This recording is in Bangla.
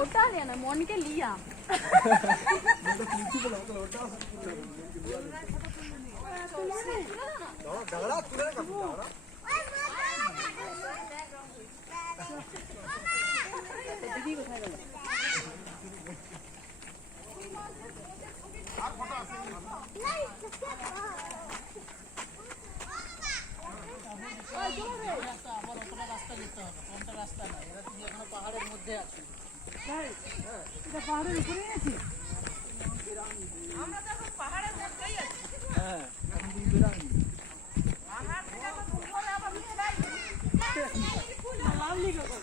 ওটা না মনকে লিয়া দিদি কোথায় গেল? রাস্তা যেতে হবে, কোনটা রাস্তা না, এরা তুমি এখনো পাহাড়ের মধ্যে আছো। এটা পাহাড়ের উপরেই আছি, আমরা তো এখন পাহাড়ের মধ্যেই আছি। হ্যাঁ, এখন তুমি বেরানি পাহাড় থেকে তো উপরে আবার নিচে যাই না লাভলি কখন